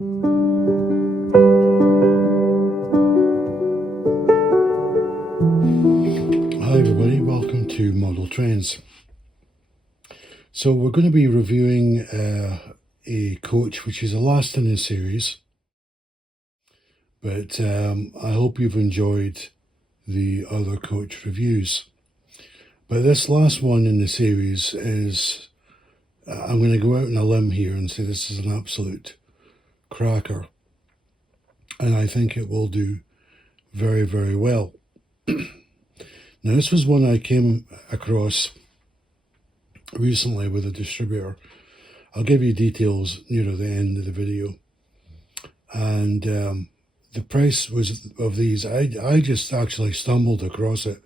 Hi everybody, welcome to Model Trends. So we're going to be reviewing a coach which is the last in the series, but I hope you've enjoyed the other coach reviews. But this last one in the series is, I'm going to go out on a limb here and say this is an absolute cracker, and I think it will do very, very well. Now this was one I came across recently with a distributor. I'll give you details near the end of the video. And the price was of these, I just actually stumbled across it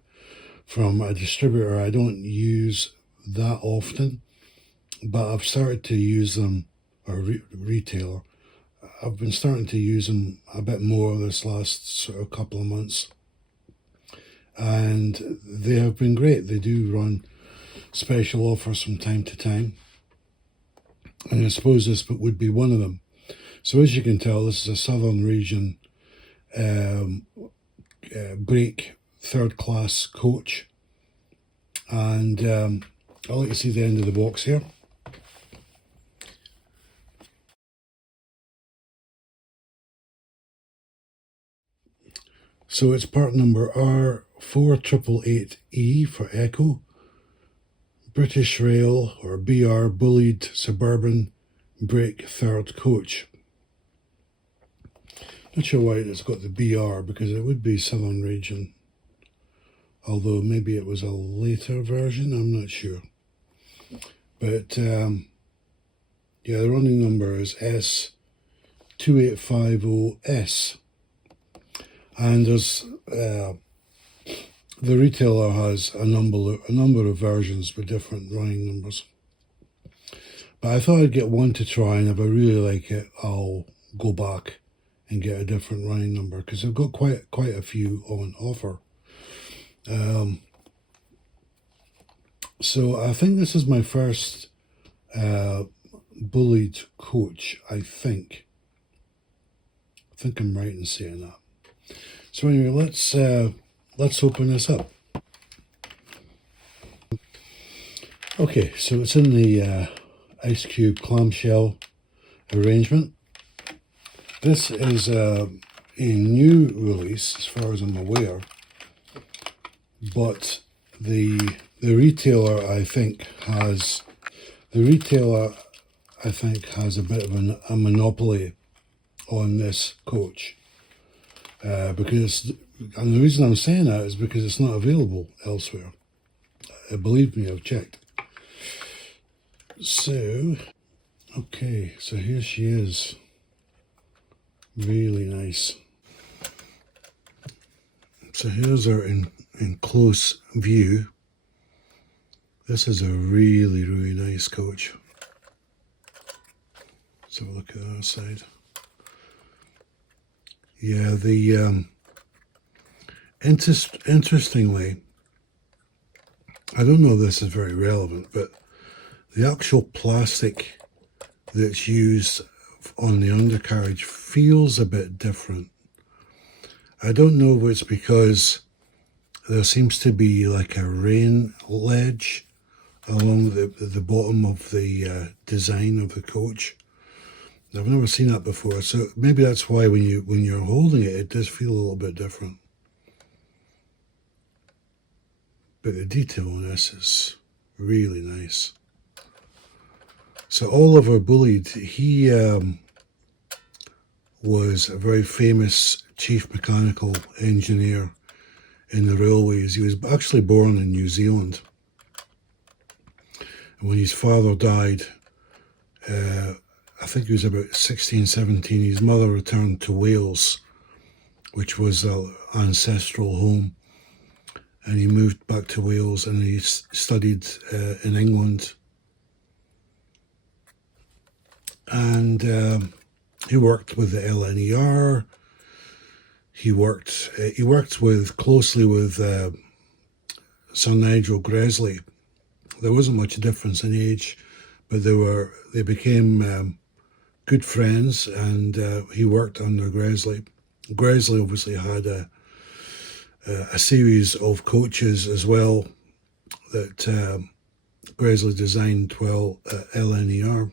from a distributor I don't use that often, but I've started to use them, or retailer. I've been starting to use them a bit more this last sort of couple of months. And they have been great. They do run special offers from time to time. And I suppose this would be one of them. So as you can tell, this is a Southern Region brake third class coach. And I'll let you see the end of the box here. So it's part number R4888E for Echo, British Rail or BR Bullied Suburban Brake Third Coach. Not sure why it's got the BR, because it would be Southern Region, although maybe it was a later version, I'm not sure. But yeah, the running number is S2850S. And there's the retailer has a number of versions with different running numbers. But I thought I'd get one to try, and if I really like it, I'll go back and get a different running number, because I've got quite a few on offer. So I think this is my first bullied coach, I think. I think I'm right in saying that. So anyway, let's open this up. Okay, so it's in the ice cube clamshell arrangement. This is a new release as far as I'm aware, but the retailer I think has a bit of a monopoly on this coach. And the reason I'm saying that is because it's not available elsewhere. Believe me, I've checked. So, okay, so here she is. Really nice. So here's her in close view. This is a really, really nice coach. Let's have a look at the other side. Yeah, the interestingly, I don't know if this is very relevant, but the actual plastic that's used on the undercarriage feels a bit different. I don't know if it's because there seems to be like a rain ledge along the bottom of the design of the coach. I've never seen that before, so maybe that's why when you're holding it, it does feel a little bit different. But the detail on this is really nice. So Oliver Bullied, he was a very famous chief mechanical engineer in the railways. He was actually born in New Zealand. And when his father died, I think he was about 16, 17, his mother returned to Wales, which was their ancestral home. And he moved back to Wales and he studied in England. And he worked with the LNER. He worked closely with Sir Nigel Gresley. There wasn't much difference in age, but they became good friends, and he worked under Gresley. Gresley obviously had a series of coaches as well that Gresley designed well at LNER.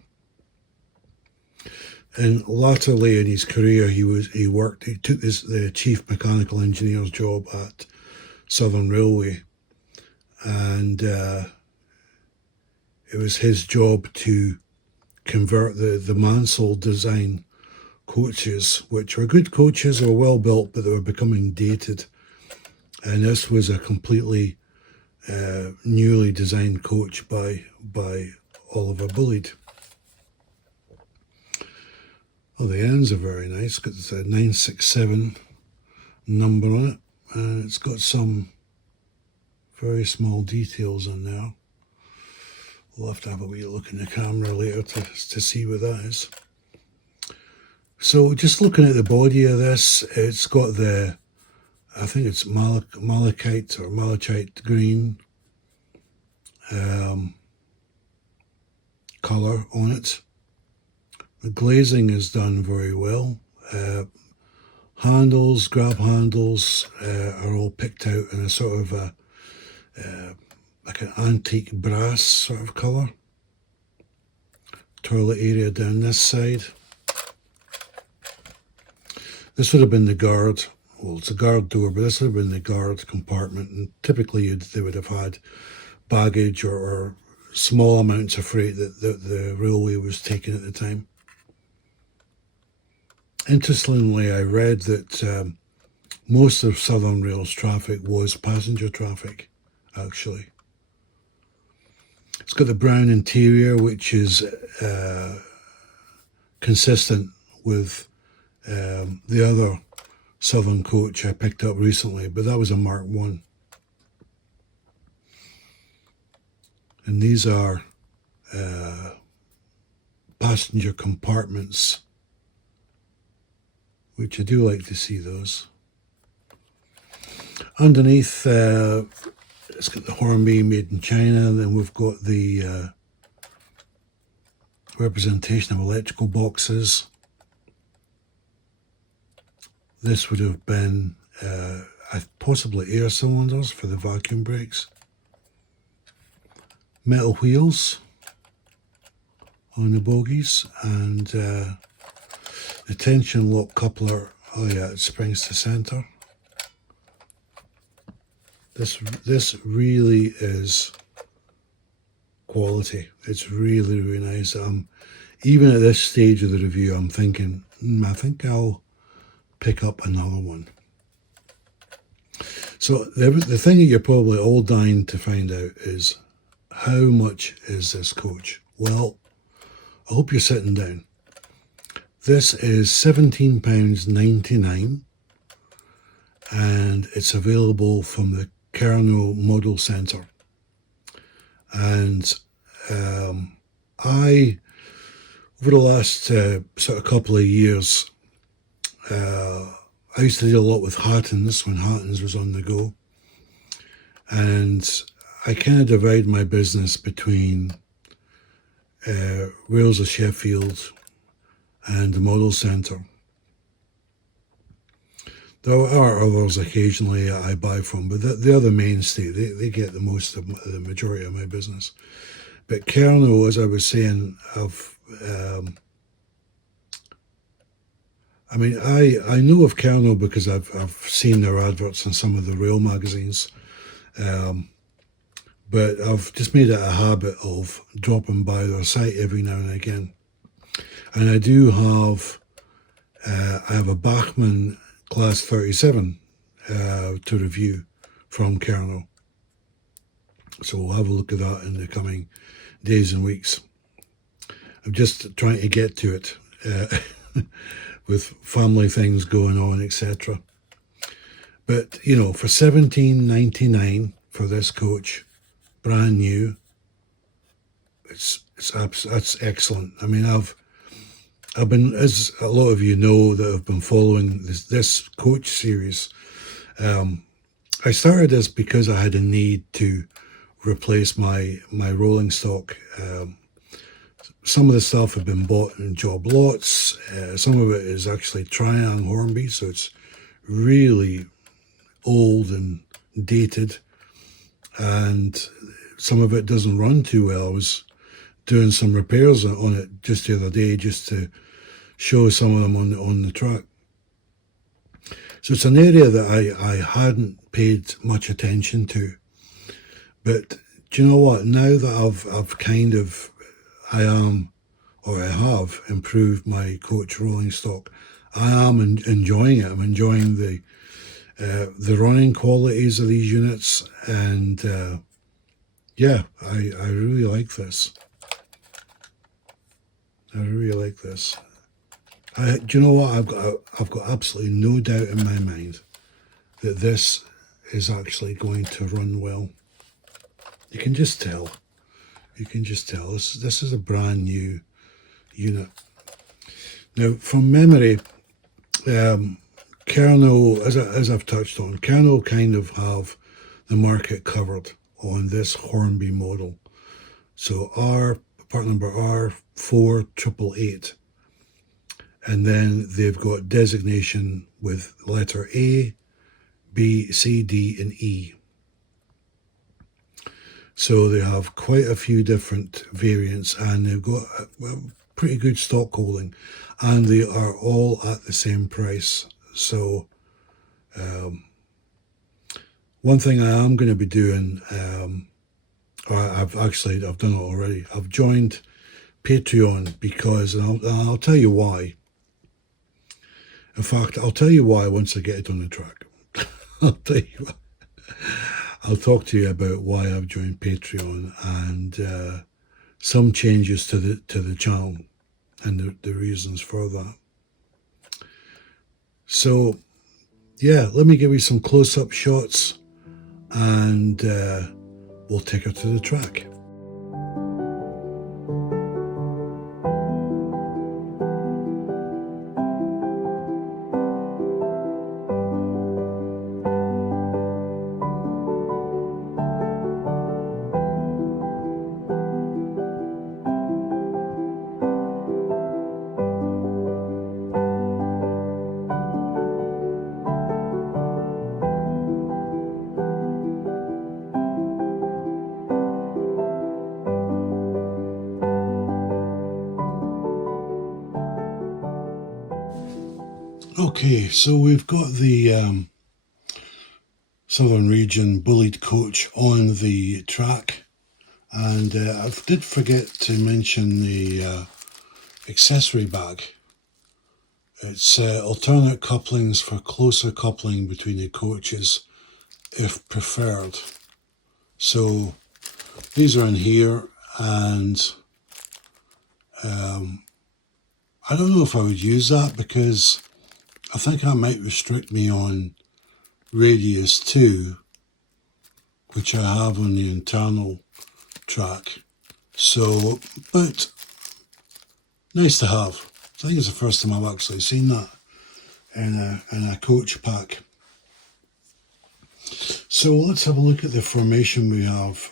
And latterly in his career, he took the chief mechanical engineer's job at Southern Railway, and it was his job to convert the Mansell design coaches, which were good coaches, they were well built, but they were becoming dated. And this was a completely newly designed coach by Oliver Bulleid. Oh, the ends are very nice. It's got the 967 number on it, and it's got some very small details in there. We'll have to have a wee look in the camera later to see what that is. So just looking at the body of this, it's got I think it's malachite or malachite green colour on it. The glazing is done very well. Handles, grab handles are all picked out in a sort of like an antique brass sort of colour. Toilet area down this side. This would have been the guard. Well, it's a guard door, but this would have been the guard compartment, and typically they would have had baggage or small amounts of freight that the railway was taking at the time. Interestingly, I read that most of Southern Rail's traffic was passenger traffic, actually. It's got the brown interior, which is consistent with the other Southern coach I picked up recently, but that was a Mark I. And these are passenger compartments, which I do like to see those. Underneath, it's got the Hornby made in China. Then we've got the representation of electrical boxes. This would have been possibly air cylinders for the vacuum brakes. Metal wheels on the bogies, and the tension lock coupler. Oh yeah, it springs to center. This really is quality. It's really, really nice. Even at this stage of the review, I'm thinking, I think I'll pick up another one. So the thing that you're probably all dying to find out is, how much is this coach? Well, I hope you're sitting down. This is £17.99, and it's available from the Kerno Model Centre. And I, over the last sort of couple of years, I used to deal a lot with Hattons when Hattons was on the go, and I kind of divide my business between Rails of Sheffield and the Model Centre. There are others occasionally I buy from, but they're the mainstay. They get the majority of my business. But Kerno, as I was saying, I know of Kerno because I've seen their adverts in some of the rail magazines, but I've just made it a habit of dropping by their site every now and again. And I do have, I have a Bachmann Class 37 to review from Kerno. So we'll have a look at that in the coming days and weeks. I'm just trying to get to it with family things going on, etc. But, you know, for £17.99 for this coach, brand new, that's excellent. I mean, I've been, as a lot of you know that have been following this coach series, I started this because I had a need to replace my rolling stock. Some of the stuff had been bought in job lots. Some of it is actually Triang Hornby, so it's really old and dated. And some of it doesn't run too well. I was doing some repairs on it just the other day, just to show some of them on the track. So it's an area that I hadn't paid much attention to. But do you know what? Now that I've kind of, I have improved my coach rolling stock, I am enjoying it. I'm enjoying the running qualities of these units, and yeah, I really like this. I really like this. Do you know what? I've got absolutely no doubt in my mind that this is actually going to run well. You can just tell. You can just tell. This is a brand new unit. Now, from memory, Kernel, as I've touched on, Kernel kind of have the market covered on this Hornby model. So part number R4888. And then they've got designation with letter A, B, C, D, and E. So they have quite a few different variants, and they've got pretty good stock holding, and they are all at the same price. So one thing I am going to be doing, or I've done it already. I've joined Patreon because, and I'll tell you why. In fact, I'll tell you why once I get it on the track. I'll tell you. I'll talk to you about why I've joined Patreon and some changes to the channel and the reasons for that. So, yeah, let me give you some close-up shots, and we'll take her to the track. Okay, so we've got the Southern Region bullied coach on the track, and I did forget to mention the accessory bag. It's alternate couplings for closer coupling between the coaches if preferred. So these are in here, and I don't know if I would use that because I think that might restrict me on radius 2, which I have on the internal track. So, but nice to have. I think it's the first time I've actually seen that in a coach pack. So let's have a look at the formation we have.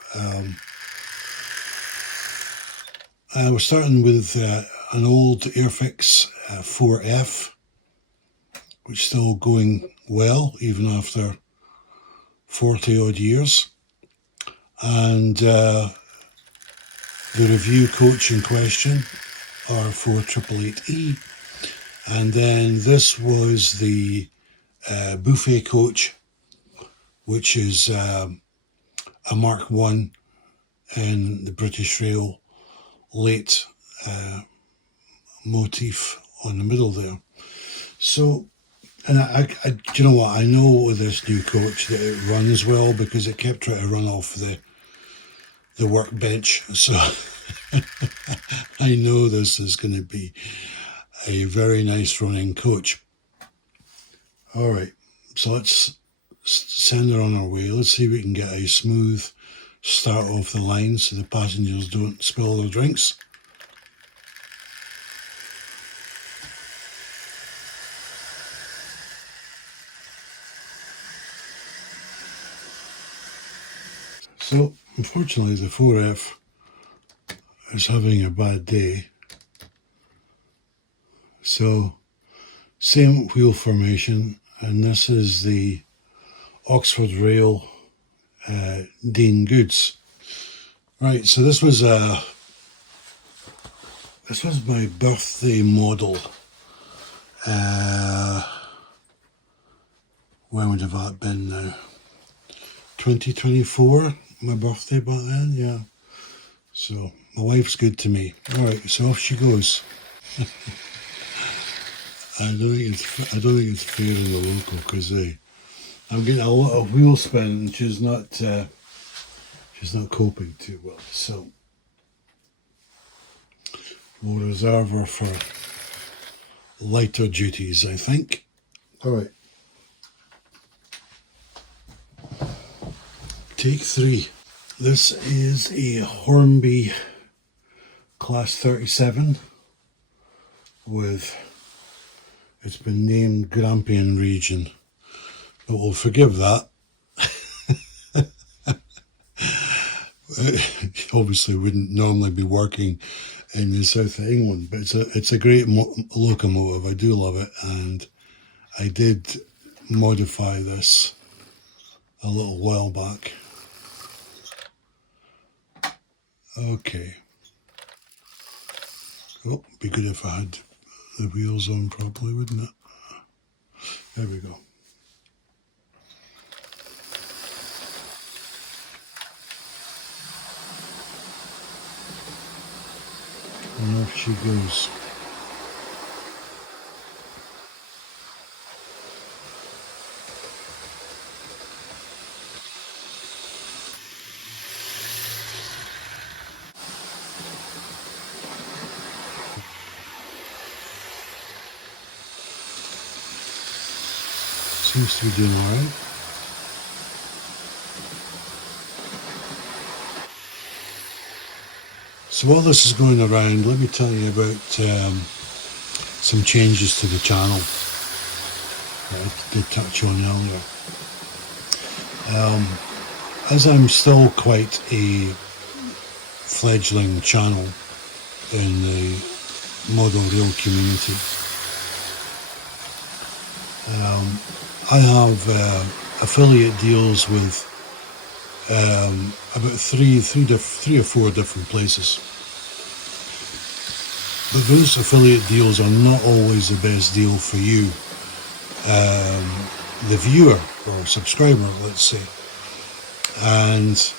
We're starting with an old Airfix 4F, which is still going well even after 40 odd years. And the review coach in question are 4888E. And then this was the buffet coach, which is a Mark 1 in the British Rail late motif on the middle there. So, and I do you know what? I know with this new coach that it runs well because it kept trying to run off the workbench. So I know this is going to be a very nice running coach. All right, so let's send her on our way. Let's see if we can get a smooth start off the line so the passengers don't spill their drinks. So unfortunately the 4F is having a bad day. So same wheel formation, and this is the Oxford Rail Dean Goods. Right, so this was my birthday model. When would have that been now? 2024, my birthday back then, yeah. So my wife's good to me. All right, so off she goes. I don't think it's fair in the local because I'm getting a lot of wheel spin and she's not coping too well. So we'll reserve her for lighter duties, I think. All right. Take 3. This is a Hornby Class 37 with, it's been named Grampian region, but we'll forgive that. It obviously wouldn't normally be working in the south of England, but it's a great locomotive. I do love it, and I did modify this a little while back. Okay. Oh, be good if I had the wheels on properly, wouldn't it? There we go. And off she goes. Seems to be doing all right. So while this is going around, let me tell you about some changes to the channel that I did touch on earlier. As I'm still quite a fledgling channel in the model rail community, I have affiliate deals with about three or four different places. But those affiliate deals are not always the best deal for you, the viewer or subscriber, let's say. And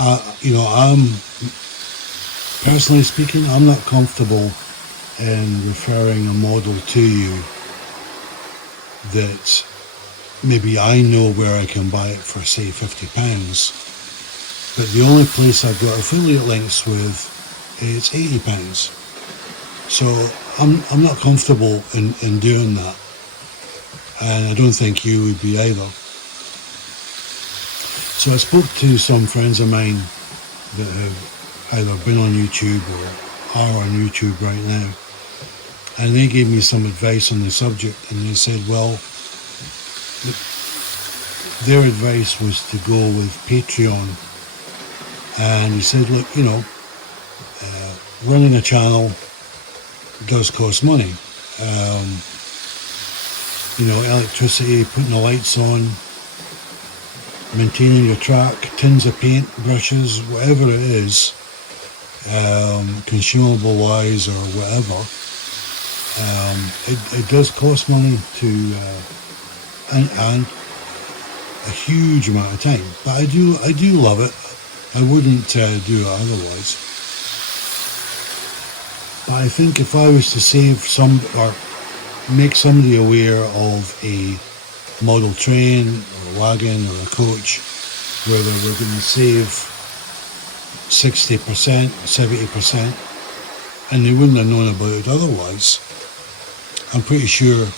I'm personally speaking, I'm not comfortable in referring a model to you that maybe I know where I can buy it for, say, £50, but the only place I've got affiliate links with, it's £80. So I'm not comfortable in doing that, and I don't think you would be either. So I spoke to some friends of mine that have either been on YouTube or are on YouTube right now, and they gave me some advice on the subject, and they said, well, their advice was to go with Patreon. And he said, look, running a channel does cost money. Electricity, putting the lights on, maintaining your track, tins of paint, brushes, whatever it is, consumable wise or whatever. It does cost money to and a huge amount of time, but I do love it. I wouldn't do it otherwise. But I think if I was to save some or make somebody aware of a model train or a wagon or a coach where they were going to save 60%, 70%, and they wouldn't have known about it otherwise, I'm pretty sure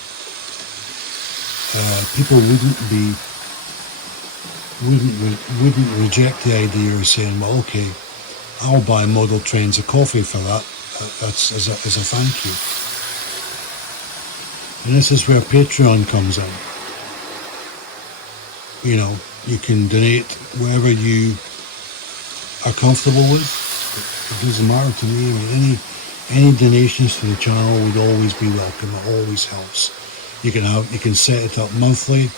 people wouldn't reject the idea of saying, well, okay, I'll buy model trains of coffee for that. That's as a thank you. And this is where Patreon comes in. You can donate wherever you are comfortable with. It doesn't matter to me. I mean, any donations to the channel would always be welcome. It always helps. You can set it up monthly,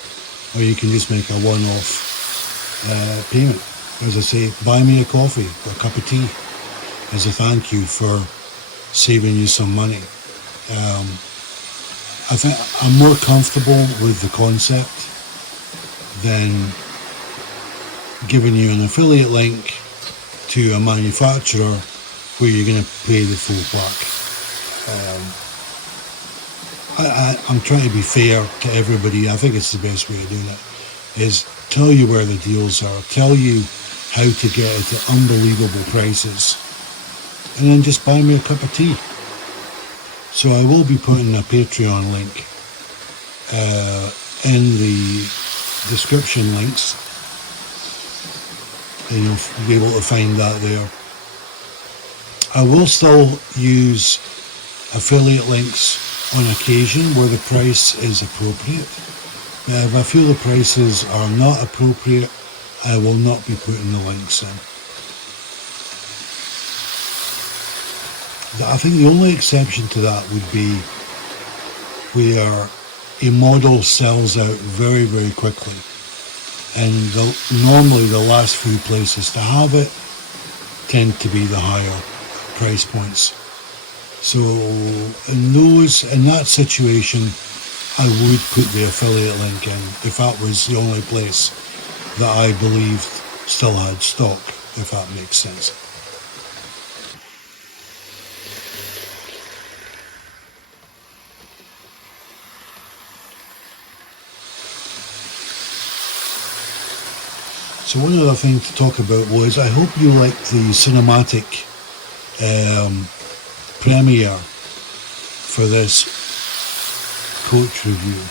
or you can just make a one-off payment. As I say, buy me a coffee or a cup of tea as a thank you for saving you some money. I think I'm more comfortable with the concept than giving you an affiliate link to a manufacturer where you're going to pay the full whack. I'm trying to be fair to everybody. I think it's the best way of doing it, is tell you where the deals are, tell you how to get it at unbelievable prices, and then just buy me a cup of tea. So I will be putting a Patreon link in the description links, and you'll be able to find that there. I will still use affiliate links on occasion where the price is appropriate. If I feel the prices are not appropriate, I will not be putting the links in. I think the only exception to that would be where a model sells out very, very quickly, and normally the last few places to have it tend to be the higher price points. So in that situation, I would put the affiliate link in if that was the only place that I believed still had stock, if that makes sense. So one other thing to talk about was, I hope you liked the cinematic premiere for this coach review.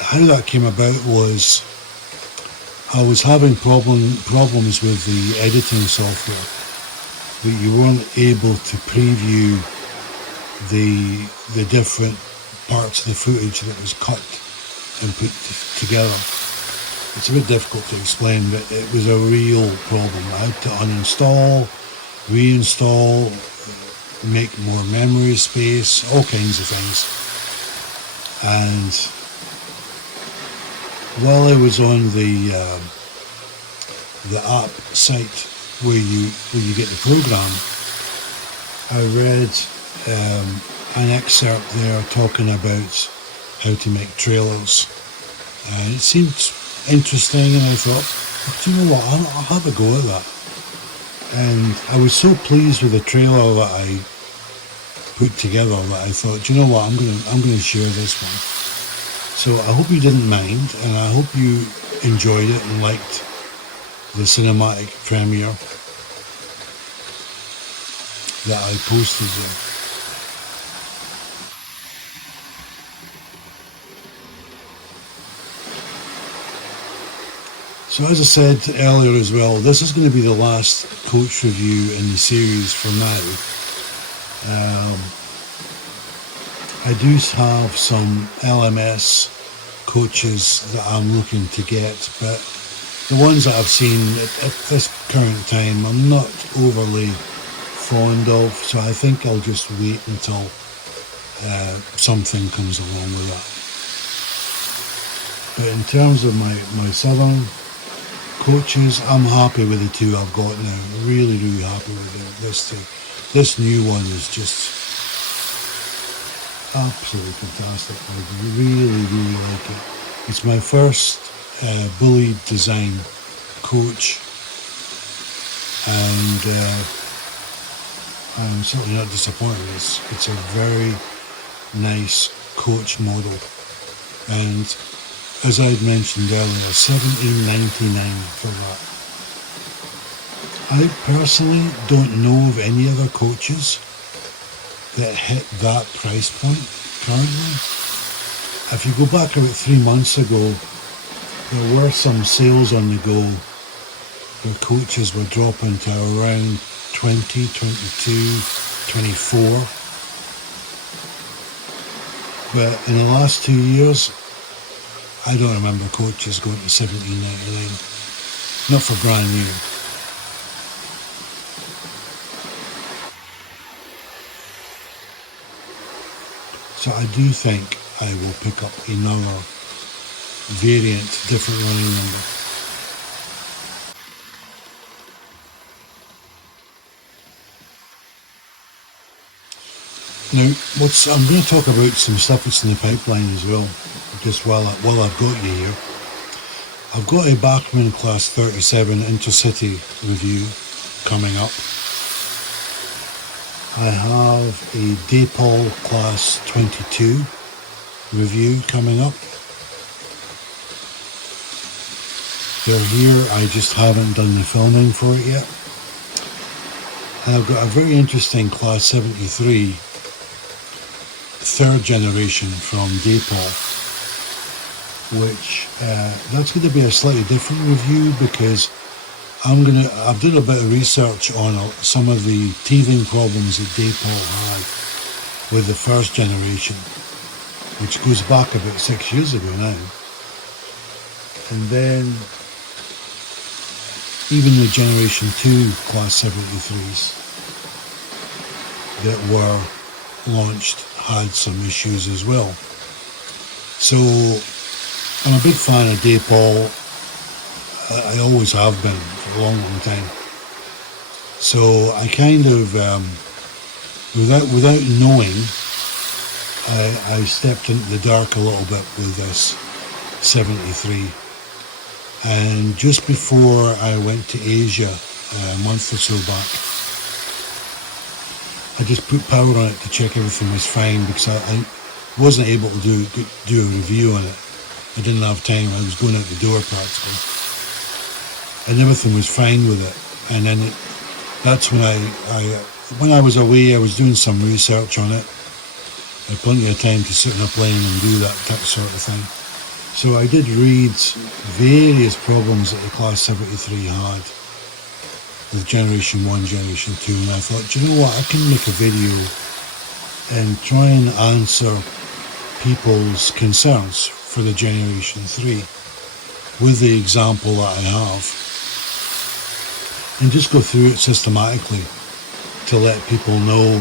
How that came about was I was having problems with the editing software, that you weren't able to preview the different parts of the footage that was cut and put together. It's a bit difficult to explain, but it was a real problem. I had to uninstall, reinstall, make more memory space, all kinds of things. And while I was on the app site where you get the program, I read an excerpt there talking about how to make trailers, and it seemed interesting, and I thought, do you know what, I'll have a go at that. And I was so pleased with the trailer that I put together that I thought, do you know what, I'm going to share this one. So I hope you didn't mind, and I hope you enjoyed it and liked the cinematic premiere that I posted there. So as I said earlier as well, this is going to be the last coach review in the series for now. I do have some LMS coaches that I'm looking to get, but the ones that I've seen at this current time I'm not overly fond of, so I think I'll just wait until something comes along with that. But in terms of my Southern coaches, I'm happy with the two I've got now. Really, really happy with this two. This new one is just absolutely fantastic. I really, really like it. It's my first bully design coach, and I'm certainly not disappointed. It's a very nice coach model, and as I had mentioned earlier, $17.99 for that. I personally don't know of any other coaches that hit that price point currently. If you go back about 3 months ago, there were some sales on the go where coaches were dropping to around 20, 22, 24. But in the last 2 years, I don't remember coaches going to $17.99, not for brand new. So I do think I will pick up another variant, different running number. Now, I'm going to talk about some stuff that's in the pipeline as well, just while I've got you here. I've got a Bachmann Class 37 Intercity review coming up. I have a Daypol Class 22 review coming up. They're here, I just haven't done the filming for it yet. And I've got a very interesting Class 73 third generation from Daypol, which that's going to be a slightly different review because I've done a bit of research on some of the teething problems that Daypol had with the first generation, which goes back about 6 years ago now. And then even the Generation 2 Class 73s that were launched had some issues as well. So I'm a big fan of Daypol. I always have been for a long, long time. So I kind of, without knowing, I stepped into the dark a little bit with this 73. And just before I went to Asia a month or so back, I just put power on it to check everything was fine because I wasn't able to do a review on it. I didn't have time. I was going out the door practically. And everything was fine with it. And then that's when when I was away, I was doing some research on it. I had plenty of time to sit in a plane and do that sort of thing. So I did read various problems that the Class 73 had with Generation 1, Generation 2, and I thought, do you know what, I can make a video and try and answer people's concerns for the Generation 3 with the example that I have, and just go through it systematically to let people know,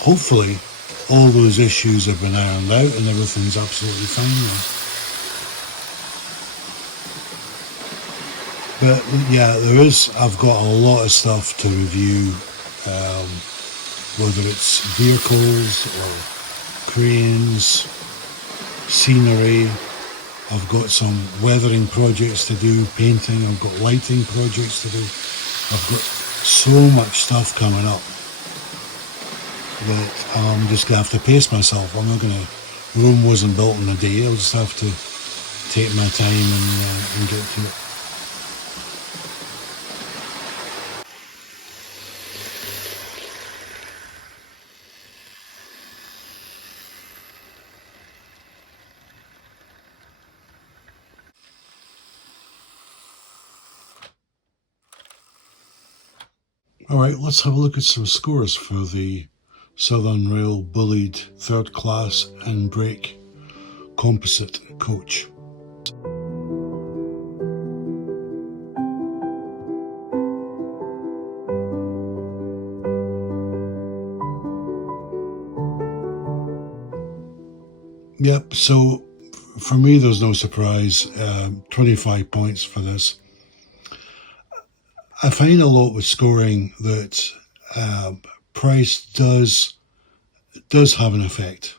hopefully, all those issues have been ironed out and everything's absolutely fine now. But yeah, I've got a lot of stuff to review, whether it's vehicles or cranes, scenery. I've got some weathering projects to do, painting, I've got lighting projects to do. I've got so much stuff coming up that I'm just going to have to pace myself. Rome wasn't built in a day. I'll just have to take my time and get to it. Alright, let's have a look at some scores for the Southern Rail Bullied Third Class and Brake Composite Coach. Yep, so for me there's no surprise, 25 points for this. I find a lot with scoring that price does have an effect,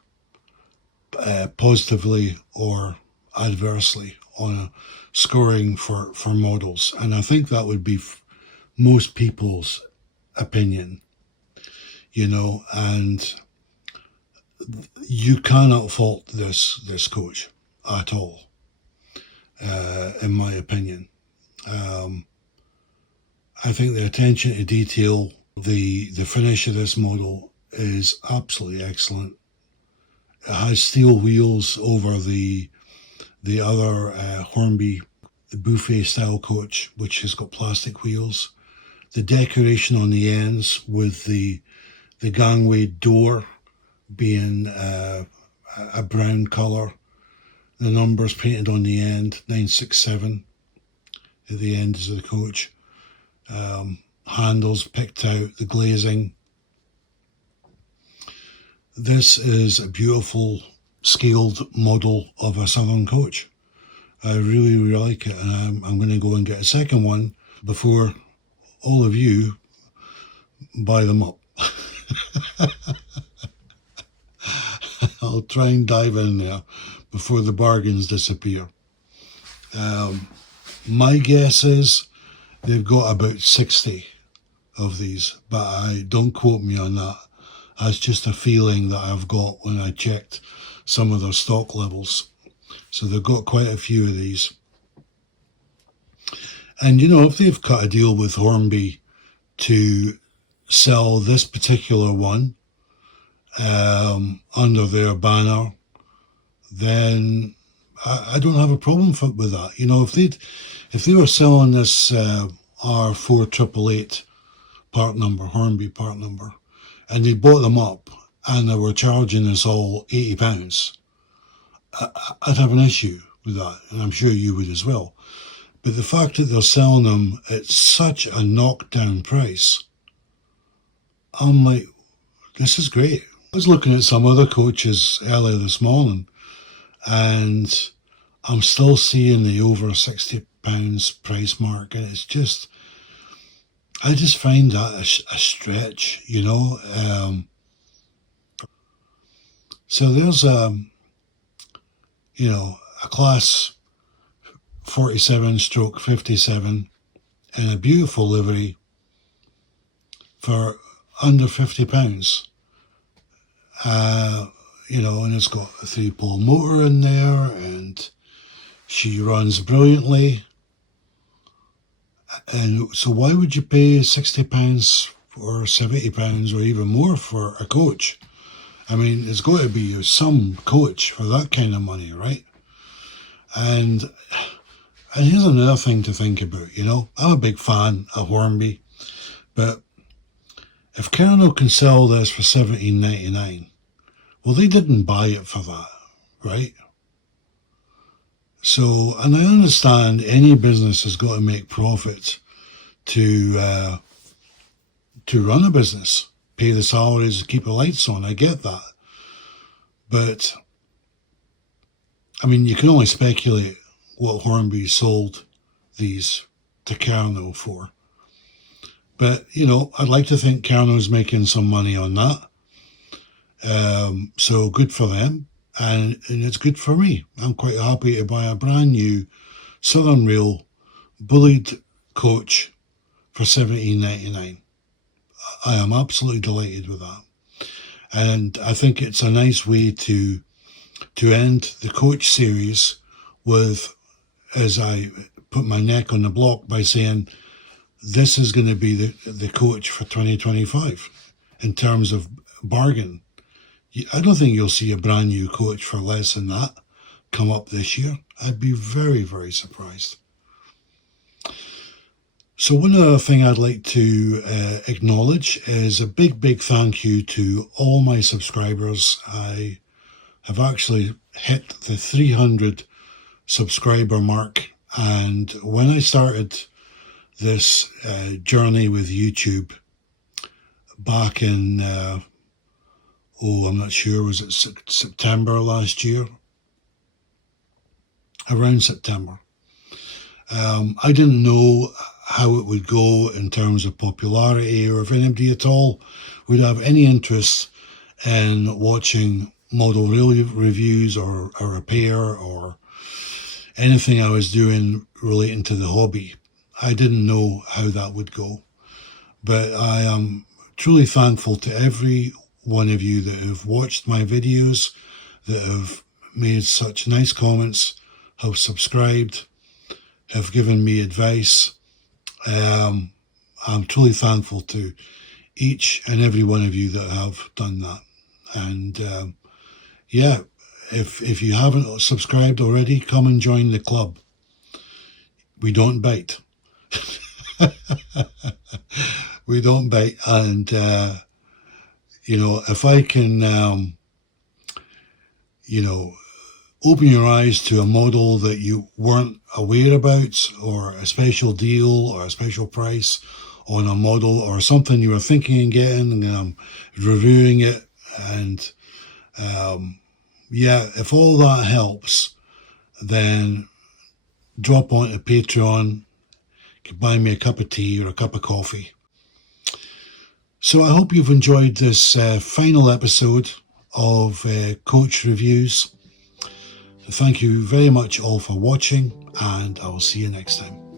positively or adversely, on scoring for models, and I think that would be most people's opinion, and you cannot fault this coach at all, in my opinion. I think the attention to detail, the finish of this model is absolutely excellent. It has steel wheels over the other Hornby, the buffet style coach, which has got plastic wheels. The decoration on the ends with the gangway door being a brown colour. The numbers painted on the end, 967 at the end of the coach. Handles picked out, the glazing. this is a beautiful scaled model of a Southern coach. I really, really like it, and I'm going to go and get a second one before all of you buy them up. I'll try and dive in there before the bargains disappear. My guess is they've got about 60 of these, but I don't quote me on that. That's just a feeling that I've got when I checked some of their stock levels. So they've got quite a few of these. And you know, if they've cut a deal with Hornby to sell this particular one under their banner, then I don't have a problem with that. You know, if they were selling this R4888 part number, Hornby part number, and they bought them up and they were charging us all £80, I'd have an issue with that, and I'm sure you would as well. But the fact that they're selling them at such a knockdown price, I'm like, this is great. I was looking at some other coaches earlier this morning, and I'm still seeing the over £60 price mark, and it's just, I just find that a stretch, you know. So there's you know, a class 47/57 in a beautiful livery for under £50. You know, and it's got a 3-pole motor in there, and she runs brilliantly. And so why would you pay £60 or £70 or even more for a coach? I mean, it's got to be some coach for that kind of money, right? And here's another thing to think about, you know. I'm a big fan of Hornby, but if Kerno can sell this for $17.99, well, they didn't buy it for that, right? So, and I understand any business has got to make profit to run a business, pay the salaries, keep the lights on. I get that. But, I mean, you can only speculate what Hornby sold these to Kerno for. But, you know, I'd like to think Kerno's making some money on that. So good for them. And it's good for me. I'm quite happy to buy a brand new Southern Rail bullied coach for $17.99. I am absolutely delighted with that. And I think it's a nice way to end the coach series with, as I put my neck on the block by saying, this is going to be the coach for 2025 in terms of bargain. I don't think you'll see a brand new coach for less than that come up this year. I'd be very, very surprised. So one other thing I'd like to acknowledge is a big, big thank you to all my subscribers. I have actually hit the 300 subscriber mark. And when I started this journey with YouTube back in, I'm not sure, was it September last year? Around September. I didn't know how it would go in terms of popularity, or if anybody at all would have any interest in watching model reviews or a repair or anything I was doing relating to the hobby. I didn't know how that would go. But I am truly thankful to every one of you that have watched my videos, that have made such nice comments, have subscribed, have given me advice. I'm truly thankful to each and every one of you that have done that. And yeah, if you haven't subscribed already, come and join the club. We don't bite. We don't bite. And you know, if I can you know, open your eyes to a model that you weren't aware about, or a special deal or a special price on a model, or something you were thinking of getting, and I'm reviewing it And yeah, if all that helps, then drop onto Patreon. You can buy me a cup of tea or a cup of coffee. So I hope you've enjoyed this final episode of Coach Reviews. Thank you very much all for watching, and I will see you next time.